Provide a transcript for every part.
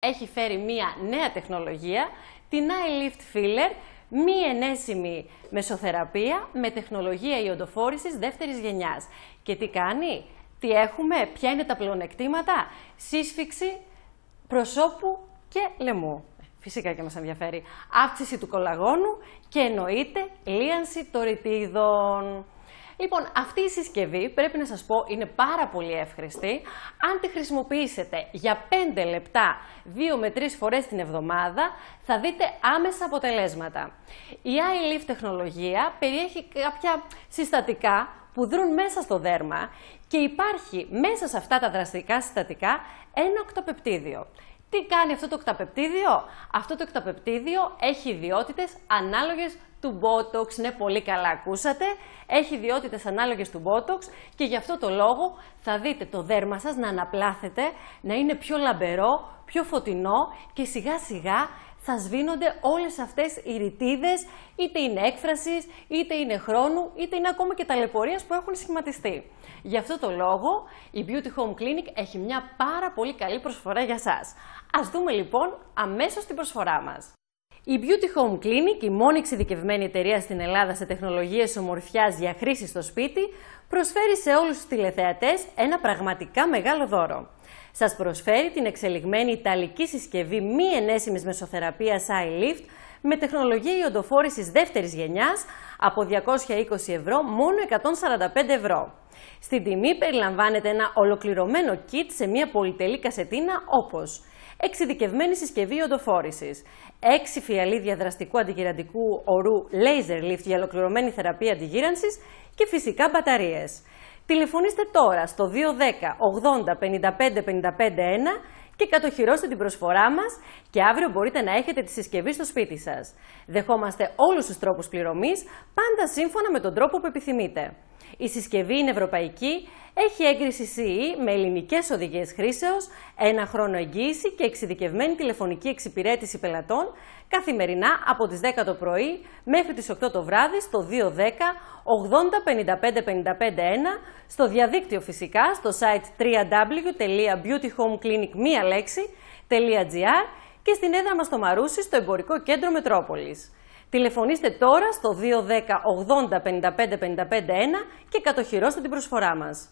έχει φέρει μία νέα τεχνολογία, την iLift Filler, μη ενέσιμη μεσοθεραπεία με τεχνολογία ιοντοφόρησης δεύτερης γενιάς. Και τι κάνει, τι έχουμε, ποια είναι τα πλεονεκτήματα, σύσφυξη προσώπου και λαιμού. Φυσικά και μας ενδιαφέρει. Αύξηση του κολαγόνου και εννοείται λίανση των ρητίδων. Λοιπόν, αυτή η συσκευή, πρέπει να σας πω, είναι πάρα πολύ εύχρηστη. Αν τη χρησιμοποιήσετε για 5 λεπτά, 2 με 3 φορές την εβδομάδα, θα δείτε άμεσα αποτελέσματα. Η iLift τεχνολογία περιέχει κάποια συστατικά που δρούν μέσα στο δέρμα και υπάρχει μέσα σε αυτά τα δραστικά συστατικά ένα οκταπεπτίδιο. Τι κάνει αυτό το οκταπεπτίδιο? Αυτό το οκταπεπτίδιο έχει ιδιότητες ανάλογες του Botox. Ναι, πολύ καλά ακούσατε. Έχει ιδιότητες ανάλογες του Botox και γι' αυτό το λόγο θα δείτε το δέρμα σας να αναπλάθεται, να είναι πιο λαμπερό, πιο φωτεινό και σιγά σιγά θα σβήνονται όλες αυτές οι ρητίδες, είτε είναι έκφρασης, είτε είναι χρόνου, είτε είναι ακόμα και ταλαιπωρίας που έχουν σχηματιστεί. Γι' αυτό το λόγο η Beauty Home Clinic έχει μια πάρα πολύ καλή προσφορά για σας. Ας δούμε λοιπόν αμέσως την προσφορά μας. Η Beauty Home Clinic, η μόνη εξειδικευμένη εταιρεία στην Ελλάδα σε τεχνολογίες ομορφιάς για χρήση στο σπίτι, προσφέρει σε όλους τους τηλεθεατές ένα πραγματικά μεγάλο δώρο. Σας προσφέρει την εξελιγμένη ιταλική συσκευή μη ενέσιμης μεσοθεραπείας iLift με τεχνολογία ιοντοφόρησης δεύτερης γενιάς από 220 ευρώ μόνο 145 ευρώ. Στην τιμή περιλαμβάνεται ένα ολοκληρωμένο kit σε μια πολυτελή κασετίνα όπως εξειδικευμένη συσκευή ιοντοφόρησης, 6 φιαλίδια δραστικού αντιγυραντικού ορού Laser Lift για ολοκληρωμένη θεραπεία αντιγύρανσης και φυσικά μπαταρίες. Τηλεφωνήστε τώρα στο 210 80 55 55 1 και κατοχυρώστε την προσφορά μας και αύριο μπορείτε να έχετε τη συσκευή στο σπίτι σας. Δεχόμαστε όλους τους τρόπους πληρωμής, πάντα σύμφωνα με τον τρόπο που επιθυμείτε. Η συσκευή είναι ευρωπαϊκή, έχει έγκριση CE με ελληνικές οδηγίες χρήσεως, 1 χρόνο εγγύηση και εξειδικευμένη τηλεφωνική εξυπηρέτηση πελατών καθημερινά από τις 10 το πρωί μέχρι τις 8 το βράδυ στο 210 80 55 55 1, στο διαδίκτυο φυσικά στο site www.beautyhomeclinicmialeksi.gr και στην έδρα μας στο Μαρούσι στο εμπορικό κέντρο Μετρόπολης. Τηλεφωνήστε τώρα στο 210 80 55 55 1 και κατοχυρώστε την προσφορά μας.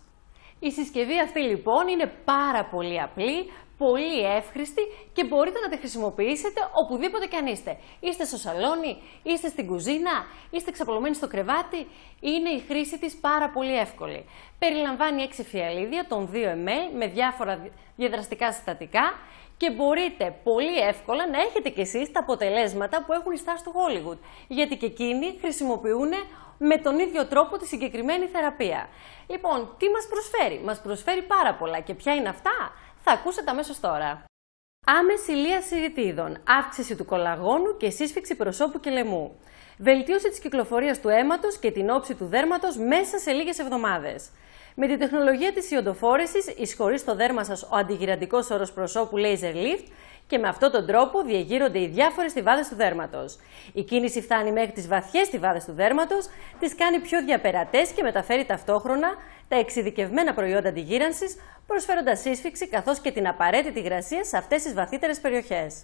Η συσκευή αυτή λοιπόν είναι πάρα πολύ απλή, πολύ εύχρηστη και μπορείτε να τη χρησιμοποιήσετε οπουδήποτε κι αν είστε. Είστε στο σαλόνι, είστε στην κουζίνα, είστε ξαπλωμένοι στο κρεβάτι, είναι η χρήση της πάρα πολύ εύκολη. Περιλαμβάνει 6 φιαλίδια των 2 ml με διάφορα διαδραστικά συστατικά και μπορείτε πολύ εύκολα να έχετε κι εσείς τα αποτελέσματα που έχουν οι stars του Hollywood. Γιατί και εκείνοι χρησιμοποιούν με τον ίδιο τρόπο τη συγκεκριμένη θεραπεία. Λοιπόν, τι μας προσφέρει? Μας προσφέρει πάρα πολλά και ποια είναι αυτά? Θα ακούσετε αμέσως τώρα. Άμεση λίαση ρητίδων, αύξηση του κολαγόνου και σύσφυξη προσώπου και λαιμού. Βελτίωση της κυκλοφορίας του αίματος και την όψη του δέρματος μέσα σε λίγες εβδομάδες. Με τη τεχνολογία της ιοντοφόρησης εισχωρεί στο δέρμα σας ο αντιγυραντικός όρος προσώπου Laser Lift και με αυτόν τον τρόπο διεγείρονται οι διάφορες στιβάδες του δέρματος. Η κίνηση φτάνει μέχρι τις βαθιές στιβάδες του δέρματος, τις κάνει πιο διαπερατές και μεταφέρει ταυτόχρονα τα εξειδικευμένα προϊόντα αντιγύρανσης, προσφέροντας σύσφυξη καθώς και την απαραίτητη υγρασία σε αυτές τις βαθύτερες περιοχές.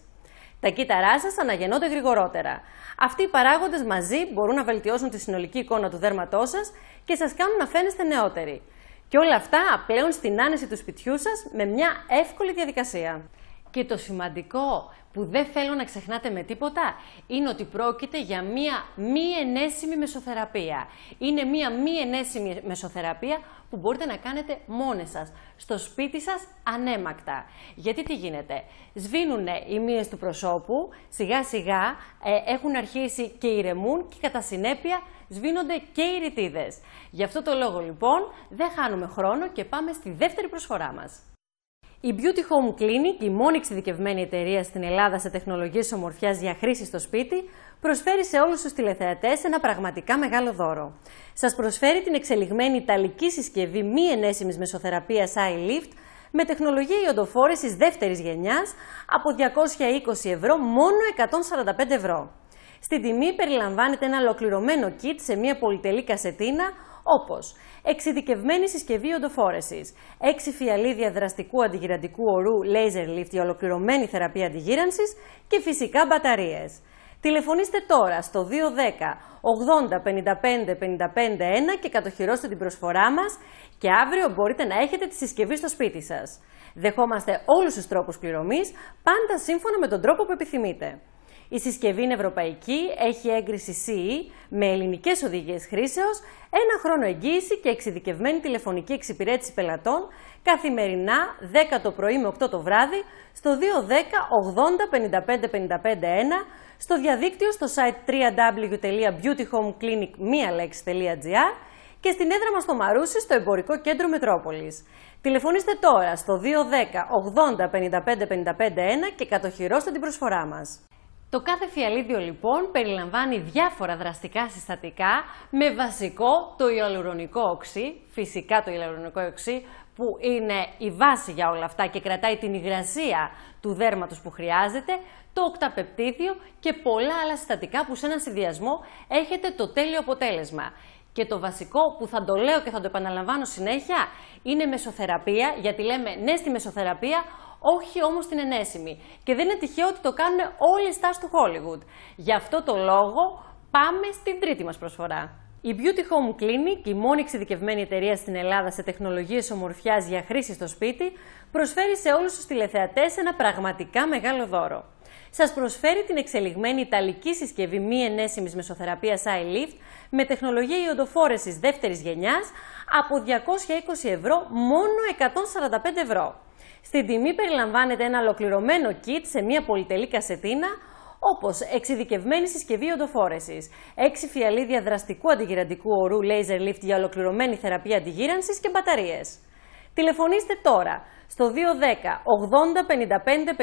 Τα κύτταρά σας αναγεννώνται γρηγορότερα. Αυτοί οι παράγοντες μαζί μπορούν να βελτιώσουν τη συνολική εικόνα του δέρματός σας και σας κάνουν να φαίνεστε νεότεροι. Και όλα αυτά πλέον στην άνεση του σπιτιού σας με μια εύκολη διαδικασία. Και το σημαντικό που δεν θέλω να ξεχνάτε με τίποτα είναι ότι πρόκειται για μία μη ενέσιμη μεσοθεραπεία. Είναι μία μη ενέσιμη μεσοθεραπεία που μπορείτε να κάνετε μόνες σας, στο σπίτι σας ανέμακτα. Γιατί τι γίνεται? Σβήνουν οι μύες του προσώπου, σιγά σιγά έχουν αρχίσει και ηρεμούν και κατά συνέπεια σβήνονται και οι ρητίδες. Γι' αυτό το λόγο λοιπόν δεν χάνουμε χρόνο και πάμε στη δεύτερη προσφορά μας. Η Beauty Home Clinic, η μόνη εξειδικευμένη εταιρεία στην Ελλάδα σε τεχνολογίες ομορφιάς για χρήση στο σπίτι, προσφέρει σε όλους τους τηλεθεατές ένα πραγματικά μεγάλο δώρο. Σας προσφέρει την εξελιγμένη ιταλική συσκευή μη ενέσιμης μεσοθεραπείας iLift με τεχνολογία ιοντοφόρησης δεύτερης γενιάς από 220 ευρώ μόνο 145 ευρώ. Στην τιμή περιλαμβάνεται ένα ολοκληρωμένο kit σε μια πολυτελή κασετίνα όπως εξειδικευμένη συσκευή οντοφόρεσης, 6 φιαλίδια δραστικού αντιγυραντικού ορού laser lift για ολοκληρωμένη θεραπεία αντιγύρανσης και φυσικά μπαταρίες. Τηλεφωνήστε τώρα στο 210 80 55 55 και κατοχυρώστε την προσφορά μας και αύριο μπορείτε να έχετε τη συσκευή στο σπίτι σας. Δεχόμαστε όλους τους τρόπους πληρωμής, πάντα σύμφωνα με τον τρόπο που επιθυμείτε. Η συσκευή είναι ευρωπαϊκή, έχει έγκριση CE με ελληνικές οδηγίες χρήσεως, 1 χρόνο εγγύηση και εξειδικευμένη τηλεφωνική εξυπηρέτηση πελατών καθημερινά 10 το πρωί με 8 το βράδυ στο 210 80 55 55 στο διαδίκτυο στο site www.beautyhomeclinicmialex.gr και στην έδρα μας στο Μαρούσι στο Εμπορικό Κέντρο Μετρόπολης. Τηλεφωνήστε τώρα στο 210 80 55 55 και κατοχυρώστε την προσφορά μας. Το κάθε φιαλίδιο λοιπόν περιλαμβάνει διάφορα δραστικά συστατικά με βασικό το ιαλουρονικό οξύ, φυσικά το ιαλουρονικό οξύ που είναι η βάση για όλα αυτά και κρατάει την υγρασία του δέρματος που χρειάζεται, το οκταπεπτίδιο και πολλά άλλα συστατικά που σε έναν συνδυασμό έχετε το τέλειο αποτέλεσμα. Και το βασικό που θα το λέω και θα το επαναλαμβάνω συνέχεια είναι μεσοθεραπεία, γιατί λέμε ναι στη μεσοθεραπεία, όχι όμως την ενέσιμη. Και δεν είναι τυχαίο ότι το κάνουν όλοι οι stars του Hollywood. Γι' αυτό το λόγο πάμε στην τρίτη μας προσφορά. Η Beauty Home Clinic, η μόνη εξειδικευμένη εταιρεία στην Ελλάδα σε τεχνολογίες ομορφιάς για χρήση στο σπίτι, προσφέρει σε όλους τους τηλεθεατές ένα πραγματικά μεγάλο δώρο. Σας προσφέρει την εξελιγμένη ιταλική συσκευή μη ενέσιμης μεσοθεραπείας iLift με τεχνολογία ιοντοφόρεσης δεύτερης γενιάς από 220 ευρώ μόνο 145 ευρώ. Στην τιμή περιλαμβάνεται ένα ολοκληρωμένο kit σε μια πολυτελή κασετίνα, όπως εξειδικευμένη συσκευή οντοφόρεσης, 6 φιαλίδια δραστικού αντιγυραντικού ορού laser lift για ολοκληρωμένη θεραπεία αντιγύρανσης και μπαταρίες. Τηλεφωνήστε τώρα στο 210 80 55 55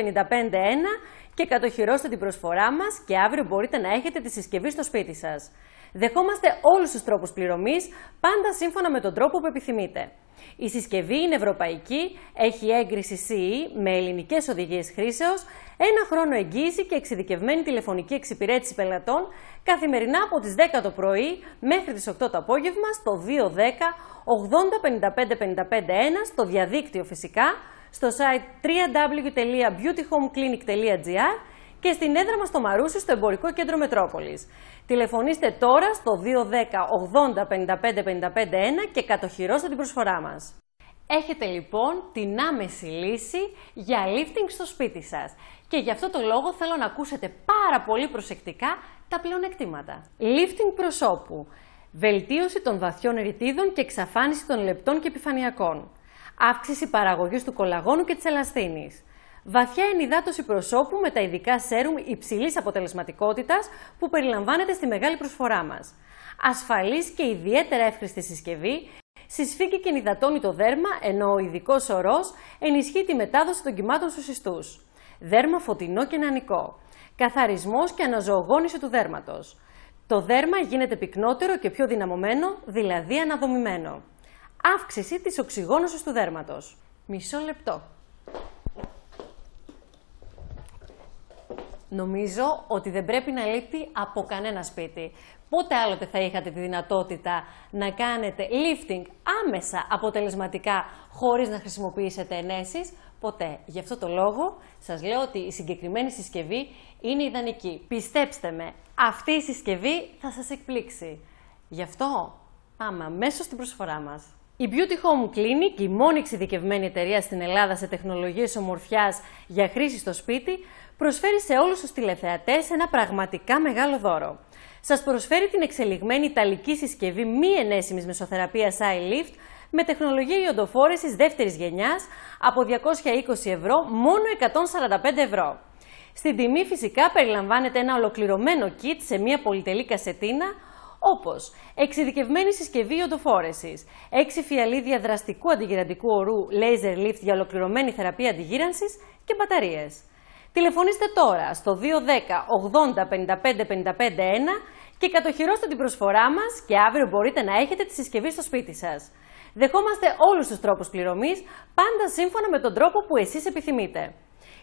και κατοχυρώστε την προσφορά μας και αύριο μπορείτε να έχετε τη συσκευή στο σπίτι σας. Δεχόμαστε όλους τους τρόπους πληρωμής, πάντα σύμφωνα με τον τρόπο που επιθυμείτε. Η συσκευή είναι ευρωπαϊκή, έχει έγκριση CE με ελληνικές οδηγίες χρήσεως, 1 χρόνο εγγύηση και εξειδικευμένη τηλεφωνική εξυπηρέτηση πελατών καθημερινά από τις 10 το πρωί μέχρι τις 8 το απόγευμα στο 210 80 55 55 στο διαδίκτυο φυσικά, στο site www.beautyhomeclinic.gr και στην έδρα μας στο Μαρούσι στο Εμπορικό Κέντρο Μετρόπολης. Τηλεφωνήστε τώρα στο 210 80 55 55 και κατοχυρώστε την προσφορά μας. Έχετε λοιπόν την άμεση λύση για lifting στο σπίτι σας. Και γι' αυτό το λόγο θέλω να ακούσετε πάρα πολύ προσεκτικά τα πλεονεκτήματα. Lifting προσώπου. Βελτίωση των βαθιών ρητίδων και εξαφάνιση των λεπτών και επιφανειακών. Αύξηση παραγωγής του κολαγόνου και της ελαστίνης. Βαθιά ενυδάτωση προσώπου με τα ειδικά σέρουμ υψηλής αποτελεσματικότητας που περιλαμβάνεται στη μεγάλη προσφορά μας. Ασφαλής και ιδιαίτερα εύχρηστη συσκευή, συσφίγγει και ενυδατώνει το δέρμα, ενώ ο ειδικός ορός ενισχύει τη μετάδοση των κυμάτων στους ιστούς. Δέρμα φωτεινό και νεανικό. Καθαρισμός και αναζωογόνηση του δέρματος. Το δέρμα γίνεται πυκνότερο και πιο δυναμωμένο, δηλαδή αναδομημένο. Αύξηση της οξυγόνωσης του δέρματος. Μισό λεπτό. Νομίζω ότι δεν πρέπει να λείπει από κανένα σπίτι. Πότε άλλοτε θα είχατε τη δυνατότητα να κάνετε lifting άμεσα αποτελεσματικά χωρίς να χρησιμοποιήσετε ενέσεις? Ποτέ. Γι' αυτό το λόγο σας λέω ότι η συγκεκριμένη συσκευή είναι ιδανική. Πιστέψτε με, αυτή η συσκευή θα σας εκπλήξει. Γι' αυτό πάμε αμέσως στην προσφορά μας. Η Beauty Home Clinic, η μόνη εξειδικευμένη εταιρεία στην Ελλάδα σε τεχνολογίες ομορφιάς για χρήση στο σπίτι, προσφέρει σε όλους τους τηλεθεατές ένα πραγματικά μεγάλο δώρο. Σας προσφέρει την εξελιγμένη ιταλική συσκευή μη ενέσιμης μεσοθεραπείας iLift με τεχνολογία ιοντοφόρεσης δεύτερης γενιάς από 220 ευρώ μόνο 145 ευρώ. Στην τιμή φυσικά περιλαμβάνεται ένα ολοκληρωμένο kit σε μια πολυτελή κασετίνα, όπως εξειδικευμένη συσκευή ιοντοφόρεσης, 6 φιαλίδια δραστικού αντιγυραντικού ορού laser lift για ολοκληρωμένη θεραπεία αντιγύρανσης και μπαταρίες. Τηλεφωνήστε τώρα στο 210 80 55 55 και κατοχυρώστε την προσφορά μας και αύριο μπορείτε να έχετε τη συσκευή στο σπίτι σας. Δεχόμαστε όλους τους τρόπους πληρωμής, πάντα σύμφωνα με τον τρόπο που εσείς επιθυμείτε.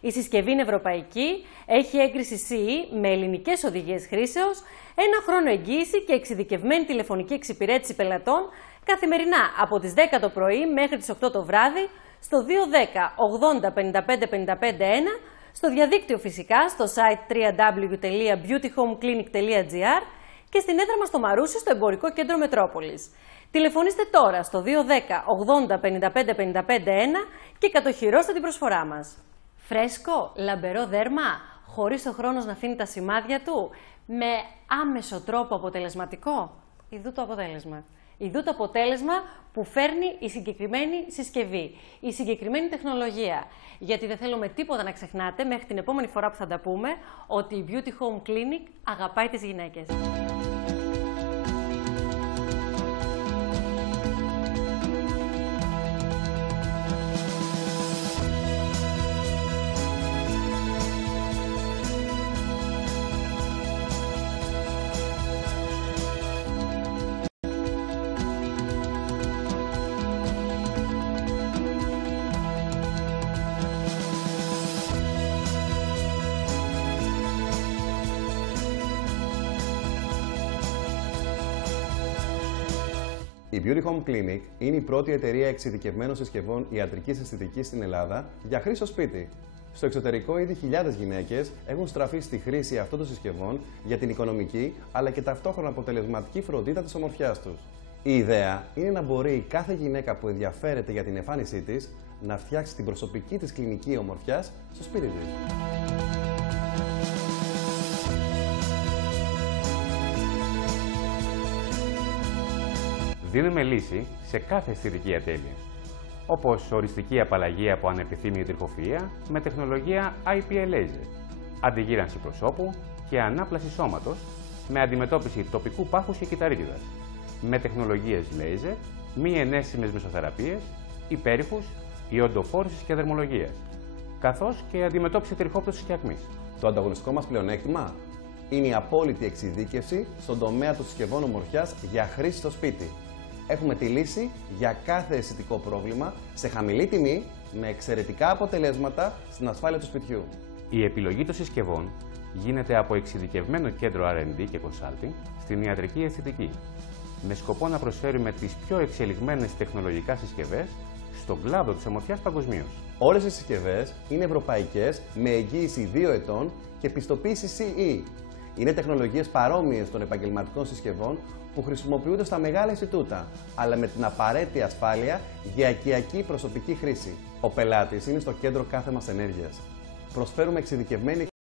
Η συσκευή είναι ευρωπαϊκή, έχει έγκριση CE με ελληνικές οδηγίες χρήσεως, 1 χρόνο εγγύηση και εξειδικευμένη τηλεφωνική εξυπηρέτηση πελατών καθημερινά από τις 10 το πρωί μέχρι τις 8 το βράδυ στο 210 80 55 55 1, στο διαδίκτυο φυσικά στο site www.beautyhomeclinic.gr και στην έδρα μας στο Μαρούσι στο Εμπορικό Κέντρο Μετρόπολης. Τηλεφωνήστε τώρα στο 210 80 55 55 1 και κατοχυρώστε την προσφορά μας. Φρέσκο, λαμπερό δέρμα, χωρίς ο χρόνος να αφήνει τα σημάδια του, με άμεσο τρόπο αποτελεσματικό. Ιδού το αποτέλεσμα. Ιδού το αποτέλεσμα που φέρνει η συγκεκριμένη συσκευή, η συγκεκριμένη τεχνολογία. Γιατί δεν θέλουμε τίποτα να ξεχνάτε μέχρι την επόμενη φορά που θα τα πούμε, ότι η Beauty Home Clinic αγαπάει τις γυναίκες. Η Beauty Home Clinic είναι η πρώτη εταιρεία εξειδικευμένων συσκευών ιατρικής αισθητικής στην Ελλάδα για χρήση στο σπίτι. Στο εξωτερικό, ήδη χιλιάδες γυναίκες έχουν στραφεί στη χρήση αυτών των συσκευών για την οικονομική αλλά και ταυτόχρονα αποτελεσματική φροντίδα της ομορφιάς τους. Η ιδέα είναι να μπορεί κάθε γυναίκα που ενδιαφέρεται για την εμφάνισή της να φτιάξει την προσωπική της κλινική ομορφιάς στο σπίτι της. Δίνουμε λύση σε κάθε αισθητική ατέλεια, όπως οριστική απαλλαγή από ανεπιθύμητη τριχοφυΐα με τεχνολογία IPL laser, αντιγύρανση προσώπου και ανάπλαση σώματος με αντιμετώπιση τοπικού πάχους και κυταρίτιδας, με τεχνολογίες laser, μη ενέσιμες μεσοθεραπείες, υπέρηχους, ιοντοφόρησης και δερμολογίας, καθώς και αντιμετώπιση τριχόπτωσης και ακμής. Το ανταγωνιστικό μας πλεονέκτημα είναι η απόλυτη εξειδίκευση στον τομέα των συσκευών ομορφιάς για χρήση στο σπίτι. Έχουμε τη λύση για κάθε αισθητικό πρόβλημα σε χαμηλή τιμή, με εξαιρετικά αποτελέσματα στην ασφάλεια του σπιτιού. Η επιλογή των συσκευών γίνεται από εξειδικευμένο κέντρο R&D και Consulting στην ιατρική αισθητική, με σκοπό να προσφέρουμε τις πιο εξελιγμένες τεχνολογικά συσκευές στον κλάδο της ομορφιάς παγκοσμίως. Όλες οι συσκευές είναι ευρωπαϊκές με εγγύηση 2 ετών και πιστοποίηση CE. Είναι τεχνολογίες παρόμοιες των επαγγελματικών συσκευών που χρησιμοποιούνται στα μεγάλα Ινστιτούτα, αλλά με την απαραίτητη ασφάλεια για οικιακή προσωπική χρήση. Ο πελάτης είναι στο κέντρο κάθε μας ενέργειας. Προσφέρουμε εξειδικευμένη